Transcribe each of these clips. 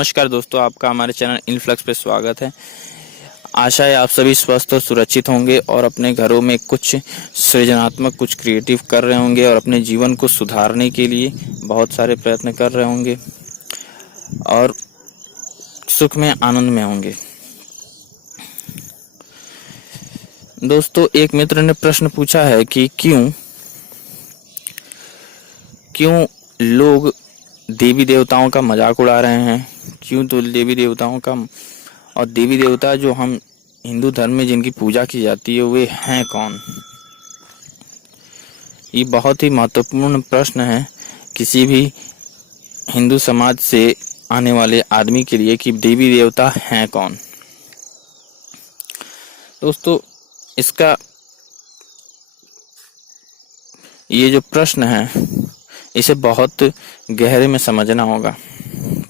नमस्कार दोस्तों, आपका हमारे चैनल इनफ्लक्स पे स्वागत है। आशा है आप सभी स्वस्थ और सुरक्षित होंगे और अपने घरों में कुछ सृजनात्मक, कुछ क्रिएटिव कर रहे होंगे और अपने जीवन को सुधारने के लिए बहुत सारे प्रयत्न कर रहे होंगे और सुख में, आनंद में होंगे। दोस्तों, एक मित्र ने प्रश्न पूछा है कि क्यों लोग देवी देवताओं का मजाक उड़ा रहे हैं। क्यों तो देवी देवताओं का, और देवी देवता जो हम हिंदू धर्म में जिनकी पूजा की जाती है वे हैं कौन। ये बहुत ही महत्वपूर्ण प्रश्न है किसी भी हिंदू समाज से आने वाले आदमी के लिए कि देवी देवता हैं कौन। दोस्तों, इसका ये जो प्रश्न है इसे बहुत गहरे में समझना होगा।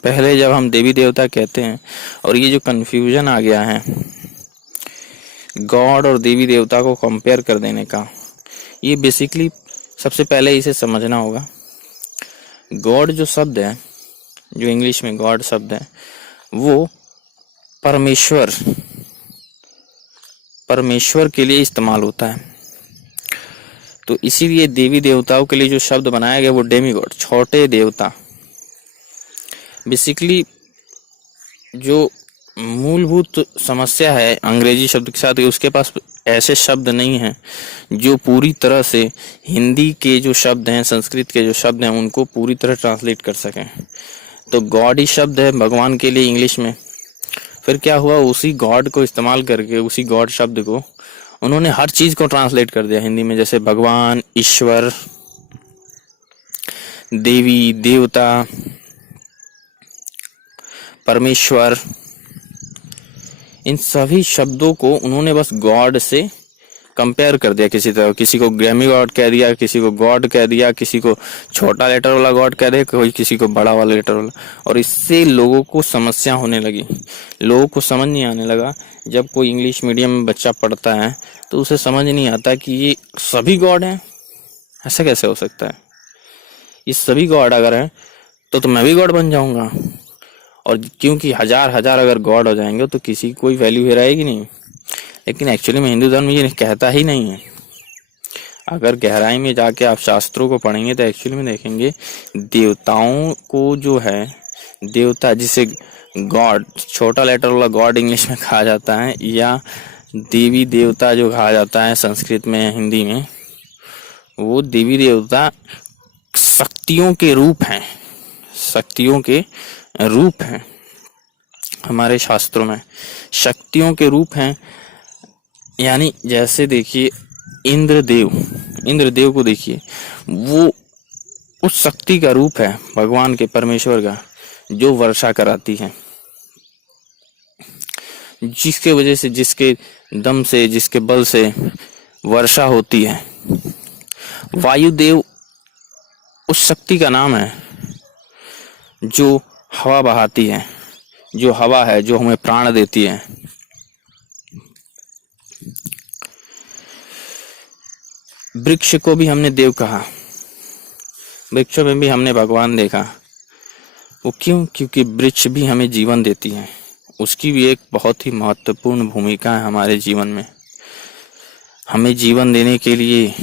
पहले जब हम देवी देवता कहते हैं, और ये जो कन्फ्यूजन आ गया है गॉड और देवी देवता को कंपेयर कर देने का, ये बेसिकली सबसे पहले इसे समझना होगा। गॉड जो शब्द है, जो इंग्लिश में गॉड शब्द है, वो परमेश्वर के लिए इस्तेमाल होता है। तो इसीलिए देवी देवताओं के लिए जो शब्द बनाया गया वो डेमीगॉड, छोटे देवता। बेसिकली जो मूलभूत समस्या है अंग्रेजी शब्द के साथ, उसके पास ऐसे शब्द नहीं हैं जो पूरी तरह से हिंदी के जो शब्द हैं, संस्कृत के जो शब्द हैं, उनको पूरी तरह ट्रांसलेट कर सकें। तो गॉड ही शब्द है भगवान के लिए इंग्लिश में। फिर क्या हुआ, उसी गॉड को इस्तेमाल करके, उसी गॉड शब्द को उन्होंने हर चीज को ट्रांसलेट कर दिया हिंदी में, जैसे भगवान, ईश्वर, देवी देवता, परमेश्वर, इन सभी शब्दों को उन्होंने बस गॉड से कंपेयर कर दिया किसी तरह। किसी को ग्रैमी गॉड कह दिया, किसी को गॉड कह दिया, किसी को छोटा लेटर वाला गॉड कह दिया, कोई किसी को बड़ा वाला लेटर वाला। और इससे लोगों को समस्या होने लगी, लोगों को समझ नहीं आने लगा। जब कोई इंग्लिश मीडियम में बच्चा पढ़ता है तो उसे समझ नहीं आता कि ये सभी गॉड हैं, ऐसा कैसे हो सकता है। ये सभी गॉड अगर हैं तो मैं भी गॉड बन जाऊंगा। और क्योंकि हजार अगर गॉड हो जाएंगे तो किसी की कोई वैल्यू रहेगी नहीं। लेकिन एक्चुअली में हिंदू धर्म ये कहता ही नहीं है। अगर गहराई में जाके आप शास्त्रों को पढ़ेंगे तो एक्चुअली में देखेंगे देवताओं को जो है, देवता जिसे गॉड, छोटा लेटर वाला गॉड इंग्लिश में कहा जाता है, या देवी देवता जो कहा जाता है संस्कृत में, हिंदी में, वो देवी देवता शक्तियों के रूप हैं, शक्तियों के रूप हैं। हमारे शास्त्रों में शक्तियों के रूप हैं। यानी जैसे देखिए इंद्रदेव को देखिए, वो उस शक्ति का रूप है भगवान के, परमेश्वर का, जो वर्षा कराती है, जिसके वजह से, जिसके दम से, जिसके बल से वर्षा होती है। वायुदेव उस शक्ति का नाम है जो हवा बहाती है, जो हवा है, जो हमें प्राण देती है। वृक्ष को भी हमने देव कहा, वृक्षों में भी हमने भगवान देखा। वो क्यों? क्योंकि वृक्ष भी हमें जीवन देती है। उसकी भी एक बहुत ही महत्वपूर्ण भूमिका है हमारे जीवन में। हमें जीवन देने के लिए,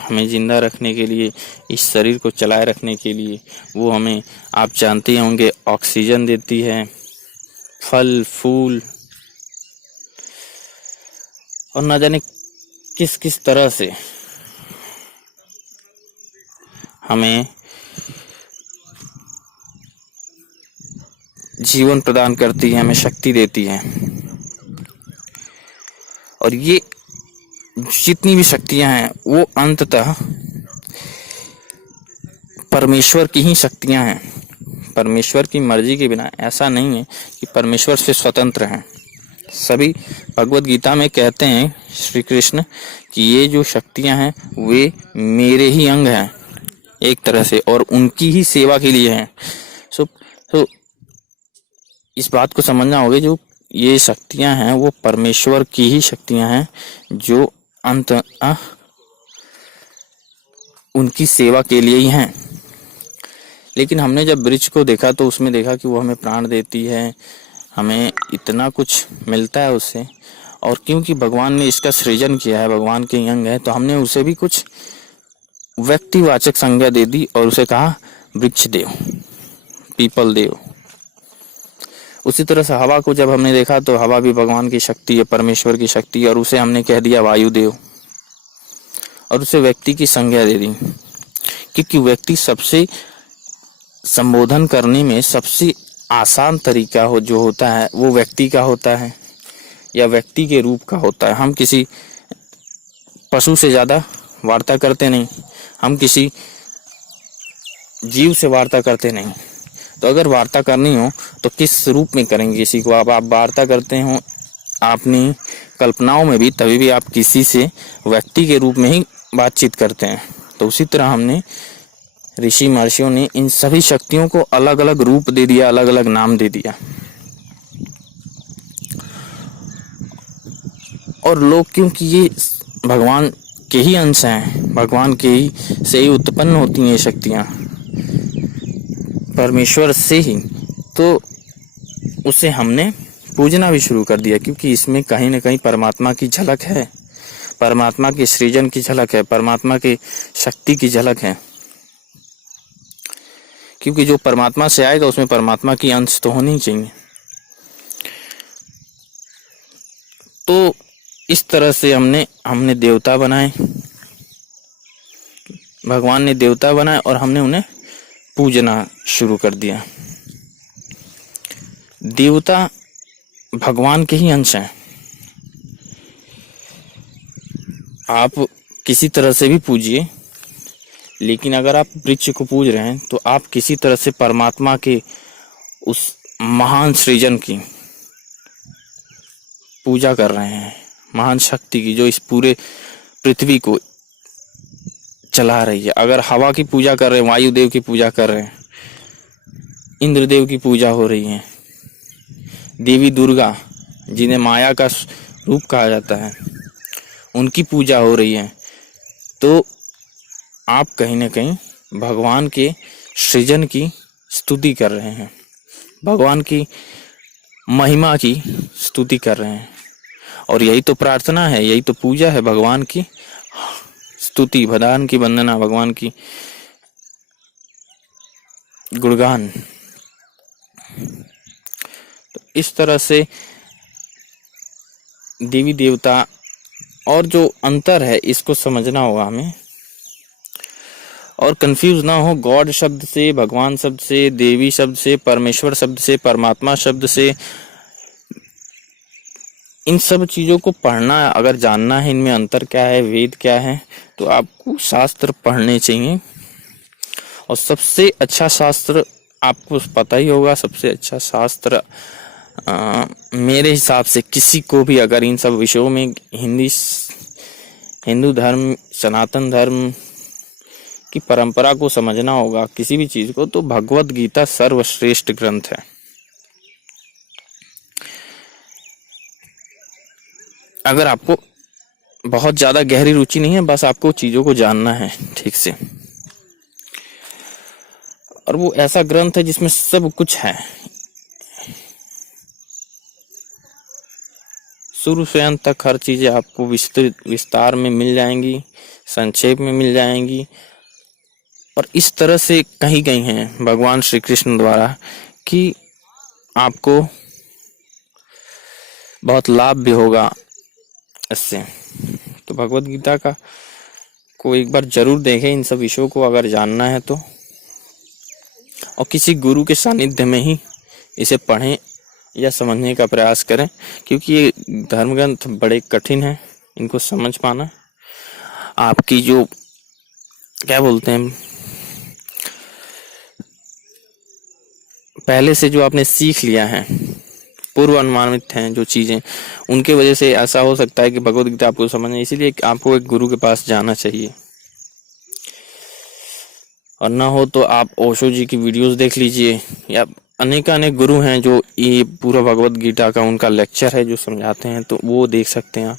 हमें जिंदा रखने के लिए, इस शरीर को चलाए रखने के लिए वो हमें, आप जानते होंगे, ऑक्सीजन देती है, फल फूल, और न जाने किस किस तरह से हमें जीवन प्रदान करती है, हमें शक्ति देती है। और ये जितनी भी शक्तियां हैं वो अंततः परमेश्वर की ही शक्तियां हैं। परमेश्वर की मर्जी के बिना ऐसा नहीं है कि परमेश्वर से स्वतंत्र हैं। सभी भगवत गीता में कहते हैं श्री कृष्ण कि ये जो शक्तियां हैं वे मेरे ही अंग हैं एक तरह से, और उनकी ही सेवा के लिए हैं। सो इस बात को समझना होगा, जो ये शक्तियां हैं वो परमेश्वर की ही शक्तियां हैं, जो अंत उनकी सेवा के लिए ही हैं। लेकिन हमने जब वृक्ष को देखा तो उसमें देखा कि वो हमें प्राण देती है, हमें इतना कुछ मिलता है उससे। और क्योंकि भगवान ने इसका सृजन किया है, भगवान के अंग है, तो हमने उसे भी कुछ व्यक्तिवाचक संज्ञा दे दी और उसे कहा वृक्ष देव, पीपल देव। उसी तरह से हवा को जब हमने देखा तो हवा भी भगवान की शक्ति है, परमेश्वर की शक्ति है, और उसे हमने कह दिया वायुदेव और उसे व्यक्ति की संज्ञा दे दी। क्योंकि व्यक्ति सबसे संबोधन करने में सबसे आसान तरीका हो जो होता है वो व्यक्ति का होता है या व्यक्ति के रूप का होता है। हम किसी पशु से ज़्यादा वार्ता करते नहीं, हम किसी जीव से वार्ता करते नहीं। तो अगर वार्ता करनी हो तो किस रूप में करेंगे किसी को? आप वार्ता करते हो अपनी कल्पनाओं में भी, तभी भी आप किसी से व्यक्ति के रूप में ही बातचीत करते हैं। तो उसी तरह हमने ऋषि महर्षियों ने इन सभी शक्तियों को अलग अलग रूप दे दिया, अलग अलग नाम दे दिया। और लोग, क्योंकि ये भगवान के ही अंश हैं, भगवान के ही से ही उत्पन्न होती हैं ये शक्तियाँ, परमेश्वर से ही, तो उसे हमने पूजना भी शुरू कर दिया। क्योंकि इसमें कहीं ना कहीं परमात्मा की झलक है, परमात्मा के सृजन की झलक है, परमात्मा की शक्ति की झलक है। क्योंकि जो परमात्मा से आएगा उसमें परमात्मा की अंश तो होनी चाहिए। तो इस तरह से हमने देवता बनाए, भगवान ने देवता बनाए और हमने उन्हें पूजना शुरू कर दिया। देवता भगवान के ही अंश हैं। आप किसी तरह से भी पूजिए, लेकिन अगर आप वृक्ष को पूज रहे हैं तो आप किसी तरह से परमात्मा के उस महान सृजन की पूजा कर रहे हैं, महान शक्ति की जो इस पूरे पृथ्वी को चला रही है। अगर हवा की पूजा कर रहे हैं, वायुदेव की पूजा कर रहे हैं, इंद्रदेव की पूजा हो रही है, देवी दुर्गा जिन्हें माया का रूप कहा जाता है उनकी पूजा हो रही है, तो आप कहीं ना कहीं भगवान के सृजन की स्तुति कर रहे हैं, भगवान की महिमा की स्तुति कर रहे हैं। और यही तो प्रार्थना है, यही तो पूजा है, भगवान की स्तुति, भगवान की वंदना, भगवान की गुणगान। तो इस तरह से देवी देवता और जो अंतर है इसको समझना होगा हमें, और कंफ्यूज ना हो गॉड शब्द से, भगवान शब्द से, देवी शब्द से, परमेश्वर शब्द से, परमात्मा शब्द से। इन सब चीज़ों को पढ़ना, अगर जानना है इनमें अंतर क्या है, वेद क्या है, तो आपको शास्त्र पढ़ने चाहिए। और सबसे अच्छा शास्त्र आपको पता ही होगा, सबसे अच्छा शास्त्र मेरे हिसाब से किसी को भी अगर इन सब विषयों में हिंदू धर्म, सनातन धर्म की परंपरा को समझना होगा, किसी भी चीज को, तो भगवत गीता सर्वश्रेष्ठ ग्रंथ है। अगर आपको बहुत ज्यादा गहरी रुचि नहीं है, बस आपको चीजों को जानना है ठीक से, और वो ऐसा ग्रंथ है जिसमें सब कुछ है, शुरू से अंत तक हर चीजें आपको विस्तार में मिल जाएंगी, संक्षेप में मिल जाएंगी। और इस तरह से कही गई हैं भगवान श्री कृष्ण द्वारा कि आपको बहुत लाभ भी होगा इससे। तो भगवत गीता का को एक बार जरूर देखें इन सब विषयों को अगर जानना है तो, और किसी गुरु के सानिध्य में ही इसे पढ़ें या समझने का प्रयास करें, क्योंकि ये धर्म ग्रंथ बड़े कठिन हैं, इनको समझ पाना आपकी जो क्या बोलते हैं, पहले से जो आपने सीख लिया है, पूर्व अनुमानित हैं जो चीजें, उनके वजह से ऐसा हो सकता है कि भगवत गीता आपको समझने, इसीलिए आपको एक गुरु के पास जाना चाहिए। और ना हो तो आप ओशो जी की वीडियोस देख लीजिए, या अनेक गुरु हैं जो ये पूरा भगवत गीता का उनका लेक्चर है जो समझाते हैं, तो वो देख सकते हैं आप।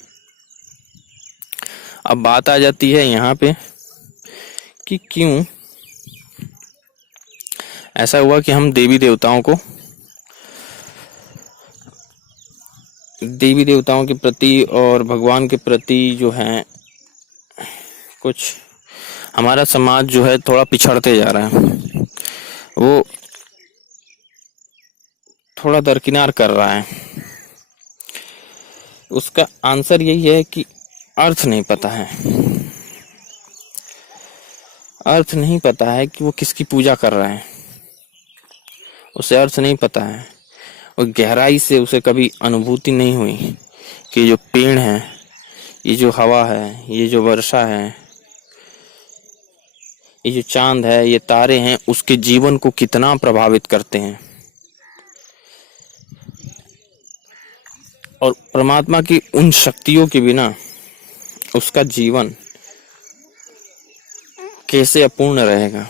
अब बात आ जाती है यहाँ पे कि क्यों ऐसा हुआ कि हम देवी देवताओं के प्रति और भगवान के प्रति जो है कुछ हमारा समाज जो है थोड़ा पिछड़ते जा रहा है, वो थोड़ा दरकिनार कर रहा है। उसका आंसर यही है कि अर्थ नहीं पता है, अर्थ नहीं पता है कि वो किसकी पूजा कर रहा है, उसे अर्थ नहीं पता है और गहराई से उसे कभी अनुभूति नहीं हुई कि जो पेड़ है, ये जो हवा है, ये जो वर्षा है, ये जो चांद है, ये तारे हैं, उसके जीवन को कितना प्रभावित करते हैं। और परमात्मा की उन शक्तियों के बिना उसका जीवन कैसे अपूर्ण रहेगा।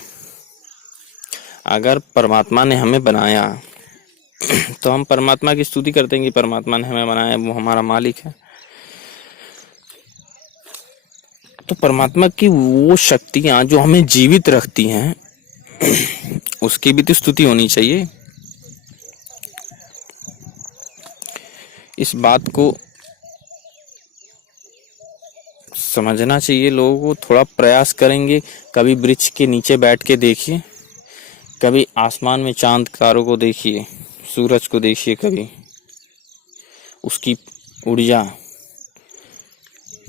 अगर परमात्मा ने हमें बनाया तो हम परमात्मा की स्तुति करते हैं कि परमात्मा ने हमें बनाया, वो हमारा मालिक है। तो परमात्मा की वो शक्तियां जो हमें जीवित रखती हैं उसकी भी तो स्तुति होनी चाहिए। इस बात को समझना चाहिए लोगों को। थोड़ा प्रयास करेंगे, कभी वृक्ष के नीचे बैठ के देखिए, कभी आसमान में चांद तारों को देखिए, सूरज को देखिए, कभी उसकी ऊर्जा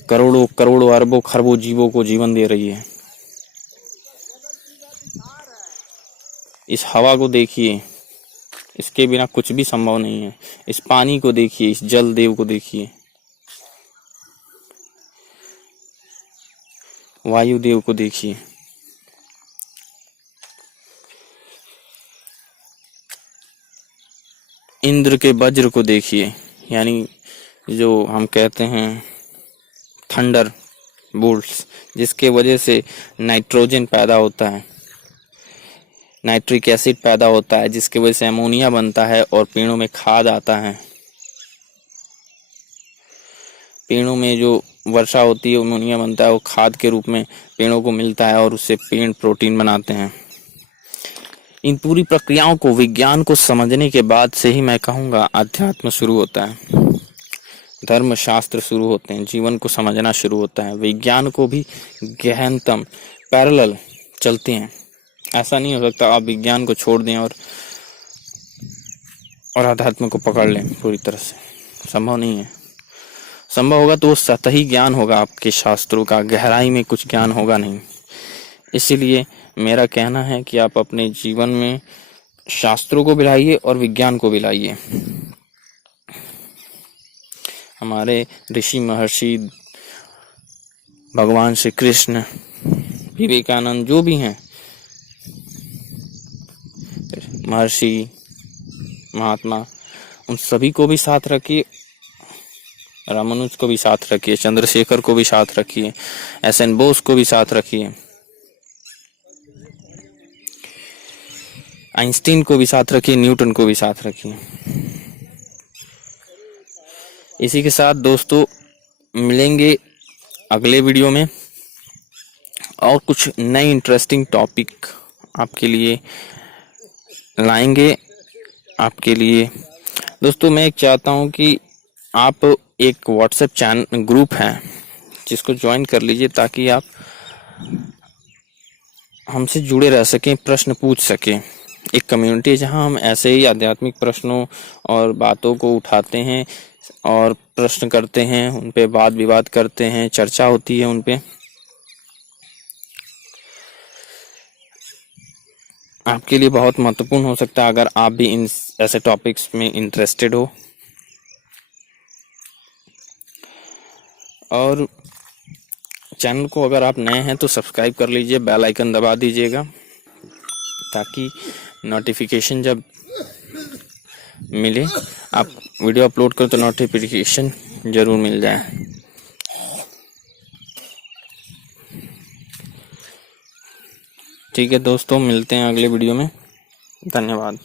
करोड़ों करोड़ों अरबों खरबों जीवों को जीवन दे रही है। इस हवा को देखिए, इसके बिना कुछ भी संभव नहीं है। इस पानी को देखिए, इस जल देव को देखिए, वायु देव को देखिए। इंद्र के वज्र को देखिए, यानी जो हम कहते हैं थंडर बोल्ट्स, जिसके वजह से नाइट्रोजन पैदा होता है, नाइट्रिक एसिड पैदा होता है, जिसकी वजह से अमोनिया बनता है और पेड़ों में खाद आता है। पेड़ों में जो वर्षा होती है, अमोनिया बनता है, वो खाद के रूप में पेड़ों को मिलता है और उससे पेड़ प्रोटीन बनाते हैं। इन पूरी प्रक्रियाओं को, विज्ञान को समझने के बाद से ही मैं कहूँगा अध्यात्म शुरू होता है, धर्म शास्त्र शुरू होते हैं, जीवन को समझना शुरू होता है। विज्ञान को भी गहनतम पैरेलल चलते हैं। ऐसा नहीं हो सकता आप विज्ञान को छोड़ दें और अध्यात्म को पकड़ लें पूरी तरह से, संभव नहीं है। संभव होगा तो वो सतही ज्ञान होगा आपके शास्त्रों का, गहराई में कुछ ज्ञान होगा नहीं। इसीलिए मेरा कहना है कि आप अपने जीवन में शास्त्रों को भी लाइए और विज्ञान को भी लाइए। हमारे ऋषि महर्षि, भगवान श्री कृष्ण, विवेकानंद, जो भी हैं महर्षि, महात्मा, उन सभी को भी साथ रखिए, रामानुज को भी साथ रखिए, चंद्रशेखर को भी साथ रखिए, एस.एन. बोस को भी साथ रखिए, आइंस्टीन को भी साथ रखिए, न्यूटन को भी साथ रखिए। इसी के साथ दोस्तों मिलेंगे अगले वीडियो में और कुछ नए इंटरेस्टिंग टॉपिक आपके लिए लाएंगे। आपके लिए दोस्तों मैं एक चाहता हूं कि आप एक व्हाट्सएप चैनल ग्रुप है जिसको ज्वाइन कर लीजिए, ताकि आप हमसे जुड़े रह सकें, प्रश्न पूछ सकें। एक कम्युनिटी है जहां हम ऐसे ही आध्यात्मिक प्रश्नों और बातों को उठाते हैं और प्रश्न करते हैं, उन पे वाद विवाद करते हैं, चर्चा होती है उन पे। आपके लिए बहुत महत्वपूर्ण हो सकता है अगर आप भी इन ऐसे टॉपिक्स में इंटरेस्टेड हो। और चैनल को अगर आप नए हैं तो सब्सक्राइब कर लीजिए, बेल आइकन दबा दीजिएगा, ताकि नोटिफिकेशन जब मिले, आप वीडियो अपलोड करो तो नोटिफिकेशन जरूर मिल जाए। ठीक है दोस्तों, मिलते हैं अगले वीडियो में। धन्यवाद।